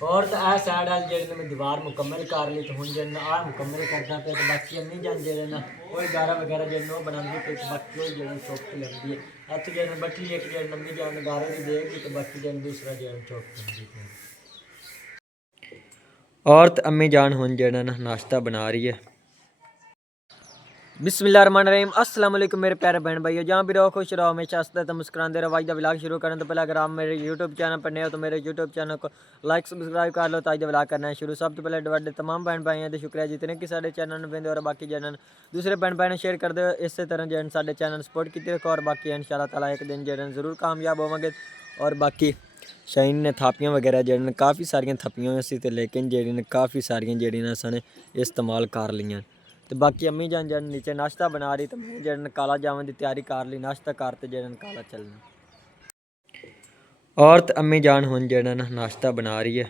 और तो आ साइड वाल जेड़े मैं दीवार मुकम्मल कर ली तो हुण जेड़े आ मुकम्मल करदा पे तो बाकी अम्मी जान जेड़े ना कोई गारा वगैरह जेड़े वो बनांदी पे तो बाकी वो जेड़े चौक पे लगदी है इत्थे जेड़े बटली एक जेड़े अम्मी जान गारे दी देगी तो बाकी जेड़े दूसरा जेड़े चौक पे लगदी पे और तो अम्मी जान हुण जेड़ा ना नाश्ता बना रही है। बिस्मिल्लाहिर्रहमानिर्रहीम अस्सलाम वालेकुम मेरे प्यारे बहन भाइयों, जहाँ भी रहो खुश रहो, हमेशा हंसते तो मुस्कुराते रहो। आज का व्लॉग शुरू करने तो पहले अगर आप मेरे यूट्यूब चैनल पर नए हो तो मेरे यूट्यूब चैनल को लाइक सब्सक्राइब कर लो। तो आज का व्लॉग करना है शुरू। सब तो पहले बड़े तमाम बहन भाई हैं तो शुक्रिया जितने कि साढ़े चैनल में और बाकी चैनल दूसरे बहन भाई ने शेयर कर दो। इस तरह जो साढ़े चैनल सपोर्ट की रखो और बाकी इंशाअल्लाह ताला एक दिन जो जरूर कामयाब होवोगे। और बाकी शाहीन ने थापियाँ वगैरह जो काफ़ी सारिया थपियां हुई सी, लेकिन जी काफ़ी सारिया जी सन इस्तेमाल कर लियाँ। तो बाकी अम्मी जान जन नीचे नाश्ता बना रही तो मैं जन काला जावन की तैयारी कर ली, नाश्ता करते जन काला चलना। और तो अम्मी जान हुण जन नाश्ता बना रही है।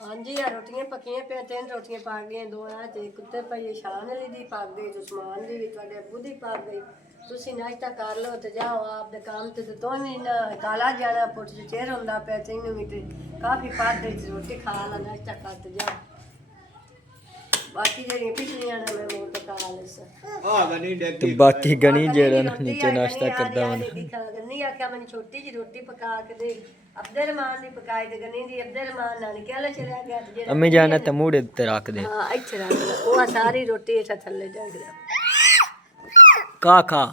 हाँ जी रोटियां पक्कियां पे 3 रोटियां पक गई, 2 ते कुत्ते पई शान अली दी पक गई, उस्मान दी भी तुहाडे अब्बू दी पक गई। तुसी नाश्ता कर लो ते जाओ आप दे काम ते तो भी ना काला जाना पुट च चेर हुंदा पे तैनूं भी ते काफ़ी पक गई रोटी खा ला नाश्ता कर ते जा। बाकी जेहड़ियां पिछलियां ने मैं मोड़ पका लिस तो बाकी गनी जेड़ा नीचे नाश्ता करदा वन। गन्नी आख्या मैंने छोटी जी रोटी पका के दे, अब्दुलरहमान दी पकाई ते गन्नी दी अब्दुलरहमान नाल केले चला गया ते जेड़ा अम्मी जान ते मूड़े ते रख दे। हां इथे रख दे ओ सारी रोटी इथे थल्ले डाल दे खा खा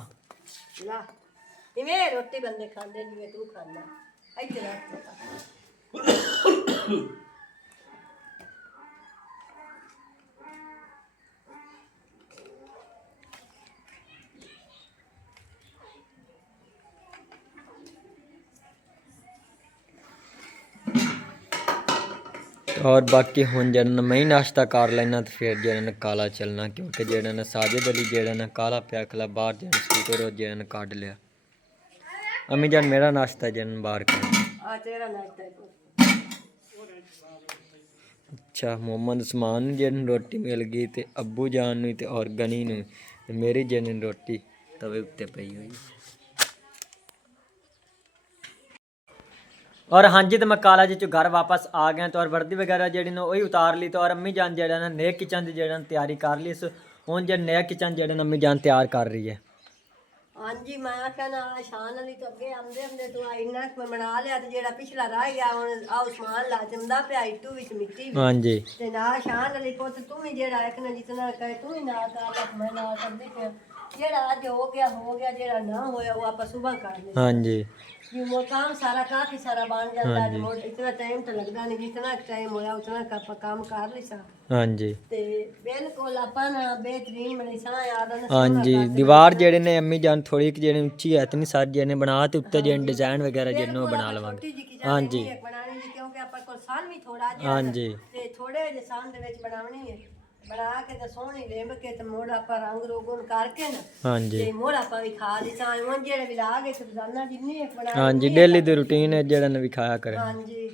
ला इवें रोटी बंदे खांदे जिवें तू खांदा इथे रख दे। और बाकी हुण जन मैं ही नाश्ता कर लेना तो फिर जन काला चलना, क्योंकि जन साजिद अली जन काला प्या खला बाहर जन स्कूटर जन काट लिया। अम्मी जान मेरा नाश्ता जन बाहर कर। अच्छा मोहम्मद उस्मान जन रोटी मिल गई तो अब्बू जान नूं ते और गनी नूं मेरी जन रोटी तवे उत्ते पई हुई। और हाँ जी तो मैं काला जी चो घर वापस आ गया तो और वर्दी वगैरह जी वही उतार ली तो और अम्मी जान जड़ा ना नए किचन की जड़ा तैयारी कर ली। हूँ जो नया किचन जड़ा अम्मी जान तैयार कर रही है। हाँ जी मैं आख्या ना शान अली तो अगे आंदे आंदे तू इन्ना बना लिया तो जेड़ा पिछला रह गया हुण आ उस्मान ला चंदा पिया इटू विच मिट्टी हाँ जी ते ना शान अली पुत तू ही जेड़ा एक ना जितना कहे तू ही ना कर मैं ना करदी पिया जेड़ा अज हो गया जेड़ा ना होया वो आप सुबह कर ले। हाँ जी वो काम सारा काफी सारा बन जाता है मोट इतना टाइम तो लगता नहीं, जितना टाइम होया उतना काम कर ली सा। हाँ जी ते बिल्कुल अपन बेहतरीन बनी सा याद ना। हाँ जी दीवार जेड़े ने अम्मी जान थोड़ी जेड़े ऊंची है इतनी सारी जेने बना ते उत्ते जेन डिजाइन वगैरह जेने बना लवांगे। हाँ जी बनानी जी क्योंकि अपन को सान भी थोड़ा जिहा हाँ जी ते थोड़े जे सान दे विच बनावनी है बना के ते सोहनी लेम के ते मोड़ अपन रंग रोगन करके ना। हाँ जी ते मोड़ अपन भी खा ली सा उन जेड़े भी ला के रोजाना जिन्नी एक बना। हाँ जी डेली दी रूटीन है जेड़ा ने भी खाया करे। हाँ जी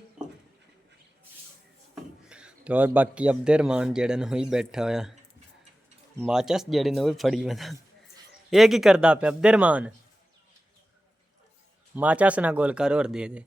तो और बाकी अब्दुलरहमान जेड़ा ने वही बैठा होया माचस जेड़े ने वही फड़ी बना ये की करदा पे अब्दुलरहमान माचस ना गोल कर और दे दे।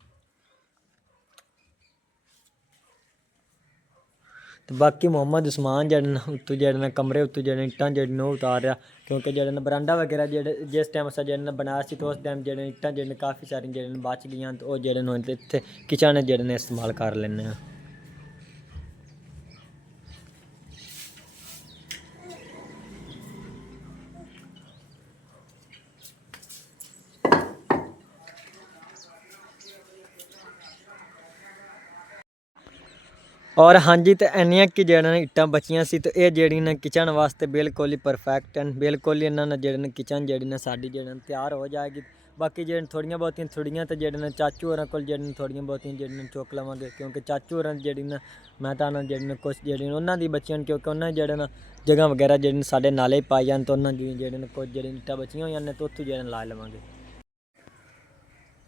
तो बाकी मोहम्मद उस्मान जड़न उत्तू जड़न कमरे उत्तू जड़न इट्टां जड़न उतार रहा, क्योंकि जड़न बरांडा वगैरह जड़े जिस टाइम अस जड़न बनाया सी तो उस टाइम जड़न इट्टां जड़न काफ़ी सारी जड़न बच गई तो वह जड़न हुण इत्थे किचन जड़न इस्तेमाल कर लैने। और हाँ जी तो इन्नियां कि जड़न इट्टां बचियां सी तो ये जड़ी ने किचन वास्ते बिल्कुल ही परफेक्ट हैं, बिल्कुल ही इन्होंने जड़न किचन जड़ी ने साड़ी जड़न तैयार हो जाएगी। बाकी जड़न थोड़ियां बहुतियां तो जड़न चाचू होरां कोल जड़न थोड़ियां बहुतियां जड़न चुक लवांगे, क्योंकि चाचू होरां जड़ी मैं तो जड़न कुछ जड़ी उन्होंने दी बचियां क्योंकि उन्होंने जड़न जगह वगैरह जड़न साढ़े नाले पाई जान तो उन्होंने जड़न कुछ जड़न इट्टां बचियां हुई तो उत्थों जड़न ला लवांगे।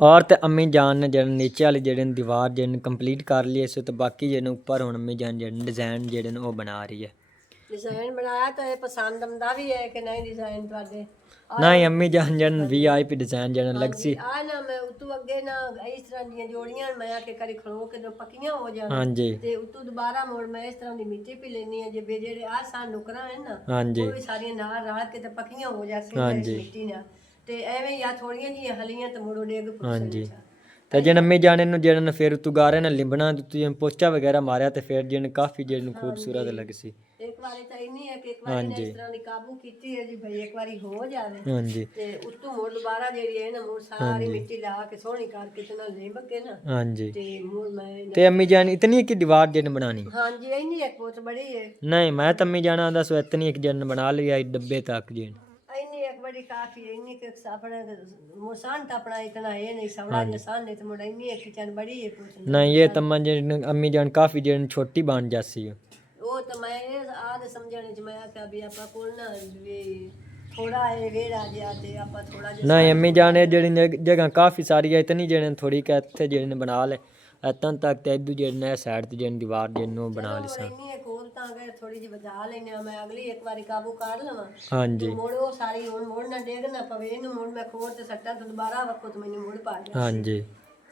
और तो अम्मी जान ने जड़न नीचे वाली जड़न दीवार जड़न कंप्लीट कर ली इस तो बाकी जड़न ऊपर हुण अम्मी जान जड़न डिज़ाइन जड़न वो बना रही है। डिजाइन बनाया तो ये पसंद आंदा भी है कि नहीं डिजाइन तुहाडे? नहीं अम्मी जान जन वीआईपी डिजाइन जन अलग सी आ ना मैं उतू अगे ना इस तरह दी जोड़ियां मैं आके करी खड़ो के जो पक्कियां हो जान हाँ जी ते उतू दोबारा मोड़ मैं इस तरह दी मिट्टी पी लेनी है जे जेड़े आ सान नुकरा है ना हाँ जी वो भी सारी नाल राल के ते पक्कियां हो जासी हाँ इस जी मिट्टी ना ते एवें या थोड़ियां जी हलियां ते मुड़ो डेग हाँ पुछन जी छा ਤੇ ਜਨ ਅੰਮੀ ਜਾਨ ਇਹਨੂੰ ਜਨ ਫਿਰ ਤੂੰ ਗਾਰੇ ਨਾਲ ਲਿਬਣਾ ਤੂੰ ਪੋਚਾ ਵਗੈਰਾ ਮਾਰਿਆ ਤੇ ਫਿਰ ਜਨ ਕਾਫੀ ਜਨ ਖੂਬਸੂਰਤ ਲੱਗ ਸੀ ਇੱਕ ਵਾਰੀ ਤਾਂ ਇੰਨੀ ਹੈ ਕਿ ਇੱਕ ਵਾਰੀ ਨੇ ਇਸ ਤਰ੍ਹਾਂ ਦੀ ਕਾਬੂ ਕੀਤੀ ਹੈ ਜੀ ਭਈ ਇੱਕ ਵਾਰੀ ਹੋ ਜਾਵੇ ਹਾਂਜੀ ਤੇ ਉਤੋਂ ਮੁੜ ਦੁਬਾਰਾ ਜਿਹੜੀ ਹੈ ਨਾ ਮੁੜ ਸਾਰੀ ਮਿੱਟੀ ਲਾ ਕੇ ਸੋਹਣੀ ਕਰਕੇ ਤੇ ਨਾਲ ਲੈ ਬੱਗੇ ਨਾ ਹਾਂਜੀ ਤੇ ਮੁੜ ਮੈਂ ਤੇ ਅੰਮੀ ਜਾਨ ਇਤਨੀ ਕਿ ਦੀਵਾਰ ਜਨ ਬਣਾਣੀ ਹਾਂਜੀ ਇੰਨੀ ਇੱਕ ਬਹੁਤ ਬੜੀ ਹੈ ਨਹੀਂ ਮੈਂ ਤਾਂ ਅੰਮੀ ਜਾਨ ਆਂਦਾ ਸੋ ਇਤਨੀ ਇੱਕ ਜਨ ਬਣਾ ਲਿਆ ਡੱਬੇ ਤੱਕ ਜਨ ਇੰਨੀ ਇੱਕ ਬੜੀ ਕਾਫੀ ਹੈ ਇੰਨੀ ਕਿ ਆਪਣੇ ਮੁਸਾਨ ਤਾਂ ਆਪਣਾ ਇਤਨਾ ਹੈ ਨਹੀਂ ਸਵੜਾ ਨਿਸ਼ਾਨ ਨਹੀਂ ਤੇ ਮੁੜ ਇੰਨੀ ਇੱਕ ਕਿਚਨ ਬੜੀ ਹੈ ਕੁਛ नहीं ये तम्मा जन अम्मी जान काफी जन छोटी बन जासी ਉਹ ਤਾਂ ਮੈਂ ਇਹ ਆਦ ਸਮਝਣੇ ਚ ਮੈਂ ਆਖਿਆ ਵੀ ਆਪਾਂ ਕੋਲ ਨਾ ਵੀ ਥੋੜਾ ਇਹ ਵੇੜਾ ਜਿਹਾ ਤੇ ਆਪਾਂ ਥੋੜਾ ਜਿਹਾ नहीं अम्मी जान ये जड़ी जगह काफी सारी है इतनी जन थोड़ी का इत्थे जन बना ले इतन तक ते इदू जन साइड ते जन दीवार जन बना ली सा ਇੰਨੀ ਇੱਕ ਹੋਰ ਤਾਂ ਅਗਰ ਥੋੜੀ ਜਿਹੀ ਵਧਾ ਲੈਨੇ ਆ ਮੈਂ ਅਗਲੀ ਇੱਕ ਵਾਰੀ ਕਾਬੂ ਕਰ ਲਵਾਂ हाँ जी ਮੁੜ ਉਹ ਸਾਰੀ ਹੁਣ ਮੁੜ ਨਾ ਡੇਗ ਨਾ ਪਵੇ ਇਹਨੂੰ ਮੁੜ ਮੈਂ ਖੋਰ ਤੇ ਸੱਟਾਂ ਤੇ ਦੁਬਾਰਾ ਵਕਤ ਮੈਨੂੰ ਮੁੜ ਪਾ ਗਿਆ हाँ जी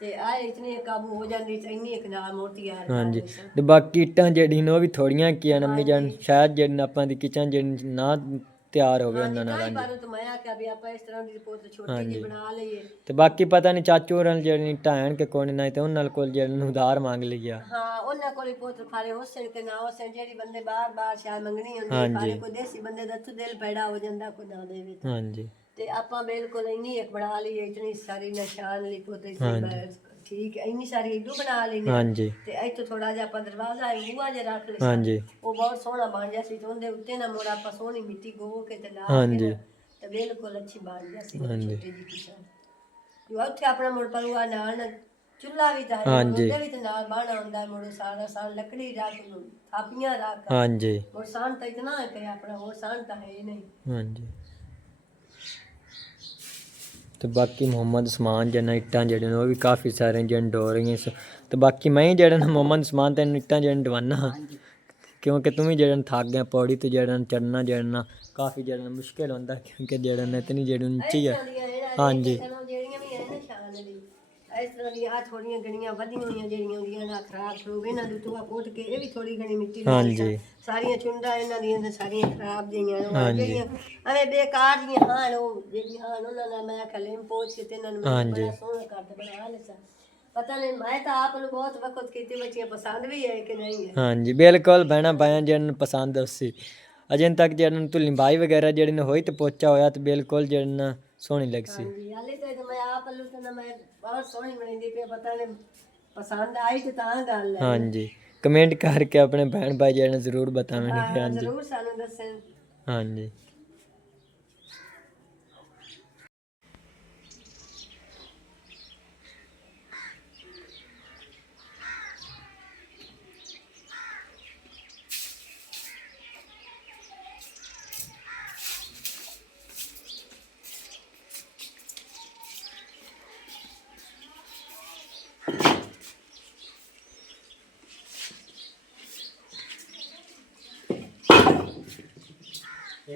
ਤੇ ਆ ਇਤਨੀ ਕਾਬੂ ਹੋ ਜਾਂਦੀ ਤੇ ਇੰਨੀ ਇੱਕ ਨਾਲ ਮੂਰਤੀ ਆ हाँ जी ते बाकी इट्टां जड़ी ने वो भी थोड़ियां की अम्मी जान शायद जन ਆਪਾਂ ਦੀ ਕਿਚਨ ਜਨ ਨਾ ਤਿਆਰ ਹੋਵੇ ਉਹਨਾਂ ਨਾਲ ਪਰ ਤੇ ਮੈਂ ਆਖਿਆ ਵੀ ਆਪਾਂ ਇਸ ਤਰ੍ਹਾਂ ਦੀ ਪੋਤ ਛੋਟੀ ਜਿਹੀ ਬਣਾ ਲਈਏ ਤੇ ਬਾਕੀ ਪਤਾ ਨਹੀਂ ਚਾਚੂ ਹੋਰਾਂ ਜਿਹੜੀ ਢਾਣ ਕੇ ਕੋਣ ਨਹੀਂ ਤੇ ਉਹਨਾਂ ਨਾਲ ਕੋਲ ਜਿਹੜਾ ਉਧਾਰ ਮੰਗ ਲਿਆ ਹਾਂ ਉਹਨਾਂ ਕੋਲ ਪੋਤ ਖਾਲੇ ਹੁਸਨ ਕੇ ਨਾ ਹੁਸਨ ਜਿਹੜੀ ਬੰਦੇ ਬਾਰ-ਬਾਰ ਸ਼ਾਇ ਮੰਗਣੀ ਹੁੰਦੀ ਖਾਲੇ ਕੋ ਦੇਸੀ ਬੰਦੇ ਦਾ ਤੂੰ ਦਿਲ ਪੈੜਾ ਹੋ ਜਾਂਦਾ ਕੋ ਨਾ ਦੇਵੇ ਹਾਂਜੀ ਤੇ ਆਪਾਂ ਬਿਲਕੁਲ ਇੰਨੀ ਇੱਕ ਬਣਾ ਲਈ ਇਤਨੀ ਸਾਰੀ ਨਿਸ਼ਾਨ ਲਈ ਪੋਤੇ ਠੀਕ ਹੈ ਇੰਨੀ ਸਾਰੀ ਇਦੂ ਬਣਾ ਲਈ ਹਾਂਜੀ ਤੇ ਇੱਥੇ ਥੋੜਾ ਜਿਹਾ ਆਪਾਂ ਦਰਵਾਜ਼ਾ ਬੂਹਾ ਜਿਹਾ ਰੱਖ ਲਿਆ ਹਾਂਜੀ ਉਹ ਬਹੁਤ ਸੋਹਣਾ ਬਣ ਗਿਆ ਸੀ ਤੇ ਉਹਦੇ ਉੱਤੇ ਨਾ ਮੋੜਾ ਆਪਾਂ ਸੋਹਣੀ ਮਿੱਟੀ ਗੋ ਕੇ ਤੇ ਲਾ ਹਾਂਜੀ ਤੇ ਬਿਲਕੁਲ ਅੱਛੀ ਬਣ ਗਿਆ ਸੀ ਛੋਟੀ ਜਿਹੀ ਕਿਚਨ ਜੋ ਉੱਥੇ ਆਪਣਾ ਮੁੜ ਪਰੂਆ ਨਾਲ ਨਾ ਚੁੱਲ੍ਹਾ ਵੀ ਤਾਂ ਹੈ ਉਹਦੇ ਵੀ ਤੇ ਨਾਲ ਬਾਣਾ ਹੁੰਦਾ ਮੁੜ ਸਾਰਾ ਲੱਕੜੀ ਰੱਖ ਥਾਪੀਆਂ ਰੱਖ ਹਾਂਜੀ ਮੁੜ ਸਾਨ ਤਾਂ ਇਤਨਾ ਹੈ ਕਿ ਆਪਣਾ ਹੋਰ ਸਾਨ ਤਾਂ ਹੈ ਹੀ ਨਹੀਂ ਹਾਂਜੀ ਤੇ ਬਾਕੀ ਮੁਹੰਮਦ ਉਸਮਾਨ ਜਨ ਇੱਟਾਂ ਜਿਹੜੇ ਨੇ ਉਹ ਵੀ ਕਾਫੀ ਸਾਰੇ ਜਨ ਡੋਰੀਆਂ ਤੇ ਬਾਕੀ ਮੈਂ ਜਿਹੜਾ ਨਾ ਮੁਹੰਮਦ ਉਸਮਾਨ ਤੈਨੂੰ ਇੱਟਾਂ ਜਨ ਦਵਾਨਾ ਕਿਉਂਕਿ ਤੂੰ ਵੀ ਜਿਹੜਾ ਥੱਕ ਗਿਆ ਪੌੜੀ ਤੇ ਜਿਹੜਾ ਚੜਨਾ ਜੜਨਾ ਕਾਫੀ ਜਿਹੜਾ ਮੁਸ਼ਕਿਲ ਹੁੰਦਾ ਕਿਉਂਕਿ ਜਿਹੜਾ ਨੇ ਇਤਨੀ ਜਿਹੜੀ ਉੱਚੀ ਹੈ ਹਾਂਜੀ ਜਿਹੜੀਆਂ ਵੀ ਹੈ ਨਾ ਸ਼ਾਨ ਦੀ ਇਸ ਤਰ੍ਹਾਂ ਦੀਆਂ ਆ ਥੋੜੀਆਂ ਗਣੀਆਂ ਵਧੀਆਂ ਹੋਈਆਂ ਜਿਹੜੀਆਂ ਹੁੰਦੀਆਂ ਨਾ ਖਰਾਬ ਖਰੂਬ ਇਹਨਾਂ ਦੀ ਤੂੰ ਕੋਟ ਕੇ ਇਹ ਵੀ ਥੋੜੀ ਗਣੀ ਮਿੱਟੀ ਹਾਂਜੀ ਸਾਰੀਆਂ ਚੁੰਡਾ ਇਹਨਾਂ ਦੀਆਂ ਤੇ ਸਾਰੀਆਂ ਖਰਾਬ ਜਿਹੀਆਂ ਜਿਹੜੀਆਂ ਐਵੇਂ ਬੇਕਾਰ ਜੀਆਂ ਹਾਂ ਉਹ ਜਿਹੜੀਆਂ ਹਾਂ ਉਹਨਾਂ ਨਾਲ ਮੈਂ ਕਲੇਮ ਪੋਚ ਕੇ ਤੇ ਇਹਨਾਂ ਨੂੰ ਬੜਾ ਸੋਹਣਾ ਕਰਦੇ ਬਣਾ ਲਿਆ ਪਤਾ ਨਹੀਂ ਮੈਂ ਤਾਂ ਆਪ ਨੂੰ ਬਹੁਤ ਵਕਤ ਕੀਤੀ ਬੱਚੀਆਂ ਪਸੰਦ ਵੀ ਹੈ ਕਿ ਨਹੀਂ ਹੈ ਹਾਂਜੀ ਬਿਲਕੁਲ ਬਹਿਣਾ ਬਾਇਆ ਜਿਹਨਾਂ ਪਸੰਦ ਸੀ ਅਜੇ ਤੱਕ ਜਿਹਨਾਂ ਤੋਂ ਲਿੰਬਾਈ ਵਗੈਰਾ ਜਿਹੜੀ ਨੇ ਹੋਈ ਤੇ ਪੋਚਾ ਹੋਇਆ ਤੇ ਬਿਲਕੁਲ ਜਿਹੜਾ ਸੋਹਣੀ ਲੱਗ ਸੀ ਹਾਂਜੀ ਹਾਲੇ ਤਾਂ ਮੈਂ ਆਪ ਨੂੰ ਤਾਂ ਮੈਂ ਬਹੁਤ ਸੋਹਣੀ ਬਣਾਉਂਦੀ ਪਈ ਪਤਾ ਨਹੀਂ ਪਸੰਦ ਆਈ ਤੇ ਤਾਂ ਗੱਲ ਹੈ ਹਾਂਜੀ ਕਮੈਂਟ ਕਰਕੇ ਆਪਣੇ ਭੈਣ ਭਾਈ ਜਿਹਨਾਂ ਜ਼ਰੂਰ ਬਤਾਵਣ ਹਾਂਜੀ ਜ਼ਰੂਰ ਸਾਨੂੰ ਦੱਸਣ ਹਾਂਜੀ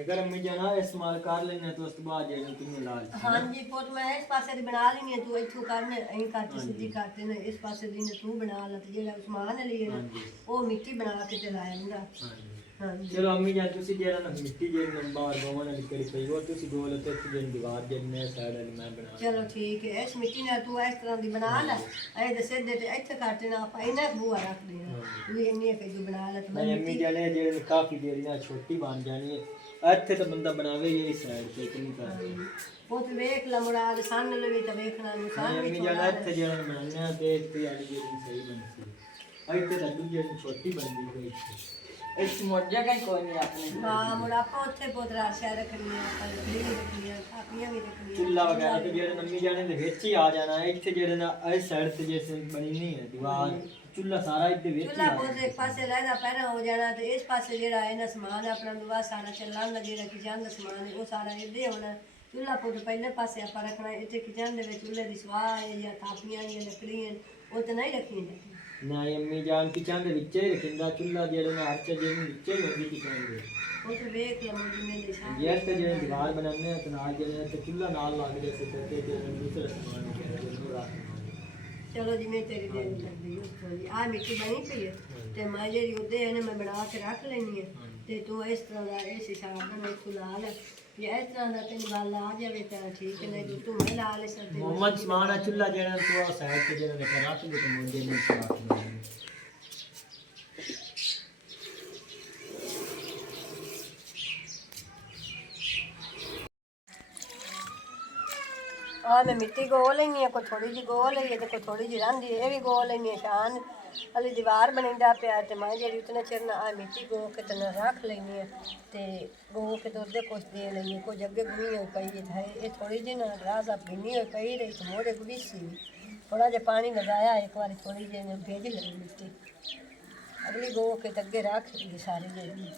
अगर अम्मी जाना इस्तेमाल कर लेने तो उसके बाद जाना तुम ला हाँ जी पुत मैं इस पासे दी बना लेनी है तू इथों करने अहीं करते सीधी करते ने इस पासे दी ने तू बना ला ते जेड़ा उस्मान अली है वो मिट्टी बना के ते लाया हुंदा हां चलो अम्मी जान तुसी जेड़ा ना मिट्टी जे बाहर गोवन वाली करी पई वो तुसी गोल ते जे दीवार जे ने साइड वाली मैं बना चलो ठीक है इस मिट्टी ना तू इस तरह दी बना ला ए दे सीधे ते इथे काटना आप इना बुआ रख देना तू इन्नी के तू बना ला मैं अम्मी जाने जेड़े काफी देर ना छोटी बन जानी है ਇੱਥੇ ਤਾਂ ਬੰਦਾ ਬਣਾਵੇ ਇਹ ਸਾਈਡ ਤੇ ਕਿੰਨੀ ਕਰ ਉਹ ਤੇ ਵੇਖ ਲਾ ਮੁਰਾਦ ਸਾਹਮਣੇ ਵੀ ਤਾਂ ਵੇਖਣਾ ਨਿਸ਼ਾਨ ਵੀ ਜਿਹੜਾ ਇੱਥੇ ਜਿਹੜਾ ਬਣਾਉਣਾ ਤੇ ਇੱਥੇ ਵਾਲੀ ਜਿਹੜੀ ਸਹੀ ਬਣਦੀ ਇੱਥੇ ਤਾਂ ਦੂਜੀ ਛੋਟੀ ਬਣਦੀ ਕੋਈ ਇਸ ਮੋੜ ਜਗ੍ਹਾ ਕੋਈ ਨਹੀਂ ਆਪਣੇ ਹਾਂ ਮੁੜ ਆਪਾਂ ਉੱਥੇ ਬਹੁਤ ਰਾਸ਼ਾ ਰੱਖਣੀ ਆ ਆਪਾਂ ਲੱਕੜੀ ਵੀ ਰੱਖਣੀ ਆ ਥਾਪੀਆਂ ਵੀ ਰੱਖਣੀਆਂ ਚੁੱਲਾ ਵਗੈਰਾ ਤੇ ਜਿਹੜੇ ਮੰਮੀ ਜਾਣੇ ਦੇ ਵਿੱਚ ਹੀ ਆ ਜਾਣਾ ਇੱਥੇ ਜਿਹੜੇ ਨਾ ਇਸ ਸਾਈਡ ਤੇ ਜੈਸੇ ਬਣੀ ਨਹੀਂ ਹੈ ਦੀਵਾਰ ਚੁੱਲਾ ਸਾਰਾ ਇੱਥੇ ਵਿੱਚ ਚੁੱਲਾ ਬਹੁਤ ਇੱਕ ਪਾਸੇ ਲੈਦਾ ਪਹਿਰਾ ਹੋ ਜਾਣਾ ਤੇ ਇਸ ਪਾਸੇ ਜਿਹੜਾ ਹੈ ਨਾ ਸਮਾਨ ਆਪਣਾ ਦੁਆ ਸਾਰਾ ਚੱਲਣ ਦਾ ਜਿਹੜਾ ਕਿਚਨ ਦਾ ਸਮਾਨ ਹੈ ਉਹ ਸਾਰਾ ਇੱਥੇ ਹੋਣਾ ਚੁੱਲਾ ਪੁੱਟ ਪਹਿਲੇ ਪਾਸੇ ਆਪਾਂ ਰੱਖਣਾ ਇੱਥੇ ਕਿਚਨ ਦੇ ਵਿੱਚ ਚੁੱਲੇ ਦੀ ਸਵਾਹ ਹੈ ਜਾਂ ਥਾਪੀਆਂ ਜਾਂ ਲੱਕੜੀਆਂ ਉਹ ਤੇ ਨਹੀਂ ਰੱਖੀਆਂ ਜਾਂਦੀਆਂ ਨਾ ਅੰਮੀ ਜਾਨ ਕਿਚਨ ਦੇ ਵਿੱਚ ਹੀ ਰੱਖਿੰਦਾ ਚੁੱਲਾ ਜਿਹੜਾ ਨਾ ਹਰ ਚੀਜ਼ ਦੇ ਵਿੱਚ ਹੀ ਹੁੰਦੀ ਕਿਚਨ ਦੇ ਉਹ ਤੇ ਵੇਖ ਲਾ ਮੁੰਡੇ ਨੇ ਨਿਸ਼ਾਨ ये तो जो दीवार बनाने हैं तो नाल जो तो चूल्हा नाल लग जैसे करके जो दूसरे सामान वगैरह जो रात ਚਲੋ ਜਿਵੇਂ ਤੇਰੀ ਦਿਲ ਕਰਦੀ ਉਸ ਤੋਂ ਜੀ ਆ ਮਿੱਟੀ ਬਣੀ ਪਈ ਹੈ ਤੇ ਮੈਂ ਜਿਹੜੀ ਉਹਦੇ ਨੇ ਮੈਂ ਬਣਾ ਕੇ ਰੱਖ ਲੈਣੀ ਹੈ ਤੇ ਤੂੰ ਇਸ ਤਰ੍ਹਾਂ ਦਾ ਇਸ ਹਿਸਾਬ ਨਾਲ ਇੱਕ ਲਾ ਲੈ ਜੇ ਇਸ ਤਰ੍ਹਾਂ ਦਾ ਤੈਨੂੰ ਗੱਲ ਆ ਜਾਵੇ ਤਾਂ ਠੀਕ ਨਹੀਂ ਜੇ ਤੂੰ ਮੈਂ ਲਾ ਲੈ ਸਕਦੇ मोहम्मद समान चूल्हा जेड़ा तो साइड पे जेड़ा लेकर रख ले तो मुंडे ने चला ਆ ਮੈਂ ਮਿੱਟੀ ਗੋਲ ਲੈਣੀ ਹੈ ਕੋਈ ਥੋੜੀ ਜਿਹੀ ਗੋਲ ਲਈ ਤੇ ਕੋਈ ਥੋੜੀ ਜਿਹੀ ਰਹਿੰਦੀ ਇਹ ਵੀ ਗੋਲ ਲੈਣੀ ਹੈ ਸ਼ਾਨ ਅਲੀ ਦੀਵਾਰ ਬਣਾਉਂਦਾ ਪਿਆ ਤੇ ਮੈਂ ਜਿਹੜੀ ਉਤਨੇ ਚਿਰ ਨਾ ਆ ਮਿੱਟੀ ਗੋ ਕੇ ਤੇ ਰੱਖ ਲੈਣੀ ਹੈ ਤੇ ਗੋ ਕੇ ਦੁੱਧ ਕੁਛ ਦੇ ਲੈਣੀ ਕੋਈ ਅੱਗੇ ਗੁਣੀ ਹੋਈ ਪਈ ਹੈ ਇਹ ਥੋੜੀ ਜਿਹੀ ਨਾ ਰਾਜ਼ਾ ਭਿੰਨੀ ਹੋਈ ਪਈ ਰਹੀ ਤੇ ਮੋੜੇ ਗੁੜੀ ਸੀ ਥੋੜਾ ਜਿਹਾ ਪਾਣੀ ਲਗਾਇਆ ਇੱਕ ਵਾਰੀ ਥੋੜੀ ਜਿਹੀ ਨੇ ਭੇਜ ਲਈ ਮਿੱਟੀ ਅਗਲੀ ਗੋ ਕੇ ਤੇ ਅੱਗੇ ਰੱਖ ਲਈ ਸਾਰੀ ਜਿਹੜੀ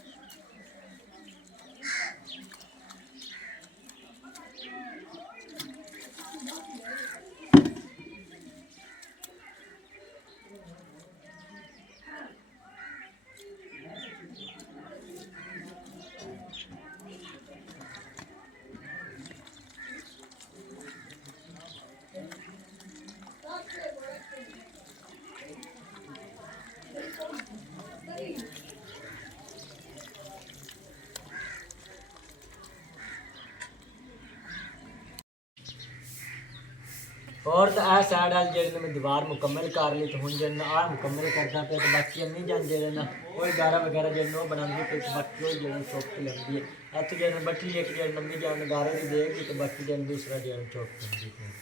और तो आ साइड वाली जेड़े मैं दीवार मुकम्मल कर ली तो हुन जन आ मुकम्मल करदा पे तो बाकी अम्मी जान जेड़े ना कोई गारा वगैरह जेड़े नो बनांदी पे बाकी कोई जेड़े चौक पे लगदी है तो जेड़े बटी एक जेड़े अम्मी जान गारे दी देगी तो बाकी जेड़े दूसरा जेड़े चौक पे लगदी है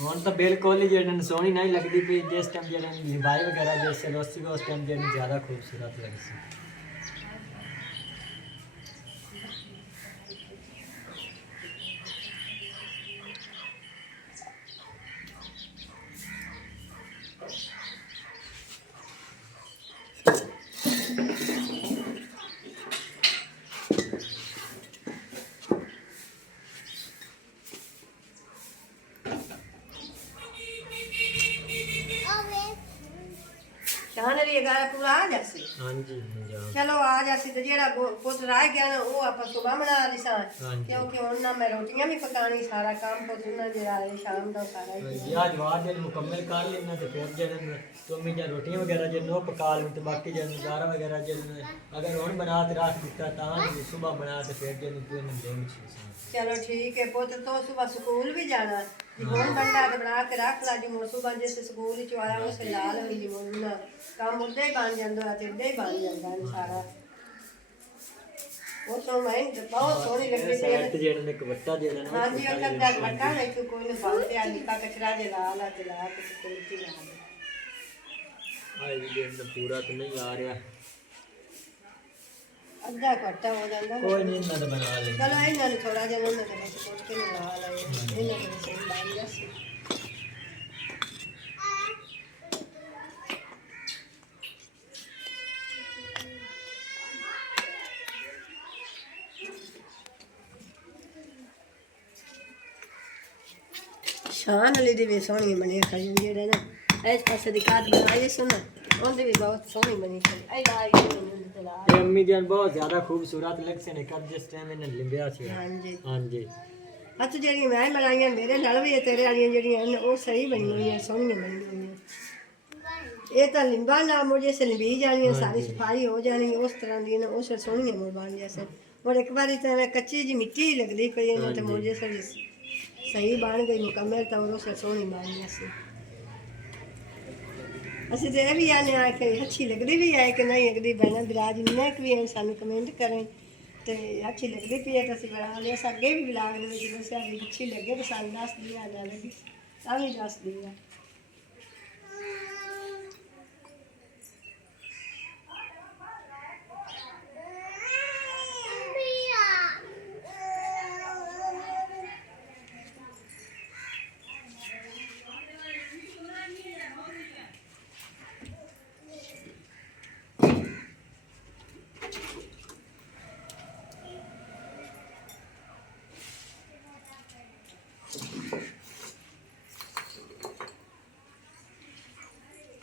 हुन तो बिल्कुल ही जेड़े सोहनी नहीं लगदी पे जिस टाइम जेड़े लिबाई वगैरह जैसे रोसी को उस टाइम जेड़े ज़्यादा खूबसूरत लगदी ਸ਼ਾਨ ਅਲੀ ਗਾਰਾ ਪੂਰਾ ਆ ਜਾਸੀ हाँ जी जा ਚਲੋ ਆ ਜਾਸੀ ਤੇ ਜਿਹੜਾ ਪੁੱਤ ਰਹਿ ਗਿਆ ਨਾ ਉਹ ਆਪਾਂ ਸੁਬਹ ਬਣਾ ਲਈ ਸਾਂ ਹਾਂਜੀ। ਕਿਉਂਕਿ ਹੁਣ ਨਾ ਮੈਂ ਰੋਟੀਆਂ ਵੀ ਪਕਾਣੀ ਸਾਰਾ ਕੰਮ ਪੁੱਤ ਨਾ ਜਿਹੜਾ ਹੈ ਸ਼ਾਮ ਦਾ ਸਾਰਾ ਹੀ जी आज वार जब मुकम्मल कर लेना तो फिर जब तो मैं जब रोटियां वगैरह जब नो पका लूँ तो बाकी जब नज़ारा वगैरह जब अगर हम बना के रख दिता तो सुबह बना तो फिर जब तो देंगे ਚਲੋ ਠੀਕ ਹੈ ਪੁੱਤ ਤੋਂ ਸੁਬਹ ਸਕੂਲ ਵੀ ਜਾਣਾ ਜੀ ਹੁਣ ਬੰਦਾ ਤੇ ਬਣਾ ਕੇ ਰੱਖ ਲਾ ਜੀ ਮੋ ਸੁਬਹ ਜਿਸ ਸਕੂਲ ਵਿੱਚ ਆਇਆ ਉਸ ਲਾਲ ਹੋਈ ਜੀ ਮੋਨ ਨਾ ਕੰਮ ਉੱਦਾਂ ਹੀ ਬਣ ਜਾਂਦਾ ਤੇ ਉੱਦਾਂ ਹੀ ਬਣ ਜਾਂਦਾ ਹੈ ਸਾਰਾ ਉਹ ਤੋਂ ਮੈਂ ਬਹੁਤ ਸੋਹਣੀ ਲੱਗਦੀ ਪਈ ਹੈ साइड जेड़ ने कवट्टा जेड़ा ना ਹਾਂਜੀ ਉਹ ਤੱਕ ਦਾ ਵੱਡਾ ਹੈ ਕਿ ਕੋਈ ਨੇ ਬੰਦ ਤੇ ਆ ਨਿਕਾ ਕਚਰਾ ਦੇ ਲਾਲ ਆ ਤੇ ਲਾ ਕੇ ਤੇ ਮਿੱਟੀ ਲਾ ਦੇ आज जेड़ पूरा तो नहीं आ रहा ਅੱਧਾ ਘੱਟਾ ਹੋ ਜਾਂਦਾ ਨਾ। कोई नहीं इतना तो बना लेंगे ਚਲੋ ਇਹਨਾਂ ਨੂੰ ਥੋੜਾ ਜਿਹਾ ਉਹਨਾਂ ਦੇ ਵਿੱਚ ਕੁੱਟ ਕੇ ਲਾ ਲਏ ਇਹਨਾਂ ਦੇ ਵਿੱਚ ਬਣ ਜਾਸੀ ਸ਼ਾਨ ਅਲੀ ਦੀ ਵੀ ਸੋਹਣੀ ਬਣੀ ਖੜੀ ਜਿਹੜੇ ਨਾ ਇਸ ਪਾਸੇ ਦੀ ਕਾਟ ਬਣਾਈ ਸੁਣ ਉਹਦੀ ਵੀ ਬਹੁਤ ਸੋਹਣੀ ਬਣੀ ਖੜੀ ਆਈ ਲਾਈ ਮੈਨੂੰ ਤੇ ਲਾ ये अम्मी जान बहुत ज्यादा खूबसूरत लग से ने कर जिस टाइम इन्हें लिंबिया सी ਹਾਂਜੀ हाँ जी ਅੱਜ ਜਿਹੜੀਆਂ ਮੈਂ ਬਣਾਈਆਂ ਮੇਰੇ ਨਾਲ ਵੀ ਇਹ ਤੇਰੇ ਵਾਲੀਆਂ ਜਿਹੜੀਆਂ ਹਨ ਉਹ ਸਹੀ ਬਣੀਆਂ ਹੋਈਆਂ ਸੋਹਣੀਆਂ ਬਣੀਆਂ ਹੋਈਆਂ ਇਹ ਤਾਂ ਲਿੰਬਾ ਨਾ ਮੁਝੇ ਸੇ ਨਿਭੀ ਜਾਣੀਆਂ ਸਾਰੀ ਸਫਾਈ ਹੋ ਜਾਣੀ ਉਸ ਤਰ੍ਹਾਂ ਦੀ ਨਾ ਉਸ ਸੋਹਣੀਆਂ ਮੁੜ ਬਣ ਜੈਸੇ और एक बार तो कच्ची जी मिट्टी लगती पई है तो मुझे सही बन गई मुकम्मल तो वो सोहनी बन गई असं तो यह भी आने आ कि अच्छी लगती भी है कि नहीं लगती बहना बिराज इन्ने भी हैं सानू कमेंट करें तो अच्छी लगती पी है तो असं बना लिया अगे भी ब्लाग दसिया भी अच्छी लगे तो सानू दस दिया ना लगी तो भी दस दिया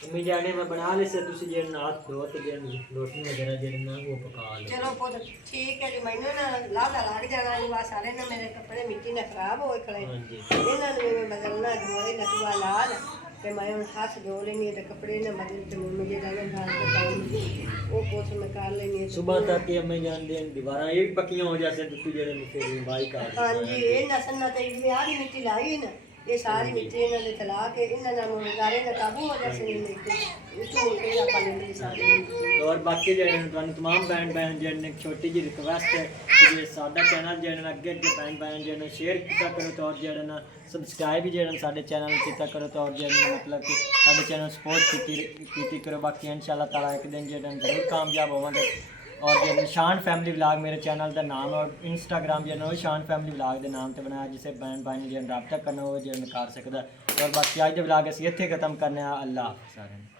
अम्मी जाने मैं बना ले से तुसी जे नाथ दो ते जे रोटी वगैरह जे ना वो पका लो। चलो पुत ठीक है जी, मैनू ना लादा लग जाना जी, बस सारे ना मेरे कपड़े मिट्टी ना खराब होए खड़े, हाँ जी इन्हां नूं मैं बदलना दोए नटवा लाल ते मैं हुण हाथ धो लेनी ते कपड़े ना बदल ते मुझे जाने घर के काम वो कुछ मैं कर लेनी है। सुबह तक ये अम्मी जान दे दीवारां एक पक्कियां हो जासे तो जेड़े मुझे बाई का हाँ जी ये नसन ते यार मिट्टी लाई ना, ये सारी मिट्टी इन्हां दे चला के इन्हां नाल गारे ना काबू हो जासे मिट्टी इसको मिट्टी ना पानी सारी। और बाकी जेड़े तुहानू तमाम बहन बहन जेड़े छोटी जी रिक्वेस्ट है कि जे साडा चैनल जेड़े अगे अगे बहन बहन जेड़े शेयर किया करो तो और जेड़े ना सब्सक्राइब भी जेड़े साडे चैनल किया करो तो और जेड़े मतलब कि साडे चैनल सपोर्ट कीती करो। बाकी इंशाल्लाह ताला एक दिन जेड़े जरूर कामयाब होवांगे। और जेड़े शान फैमिली व्लॉग मेरे चैनल का नाम है और इंस्टाग्राम जो शान फैमिली व्लॉग के नाम से बनाया, जिसे बहन भाई ने जो रब्ता करना वो जो कर सकता। और बाकी अज के व्लॉग असीं इत्थे खत्म करने। अल्लाह हाफ़िज़ सारें।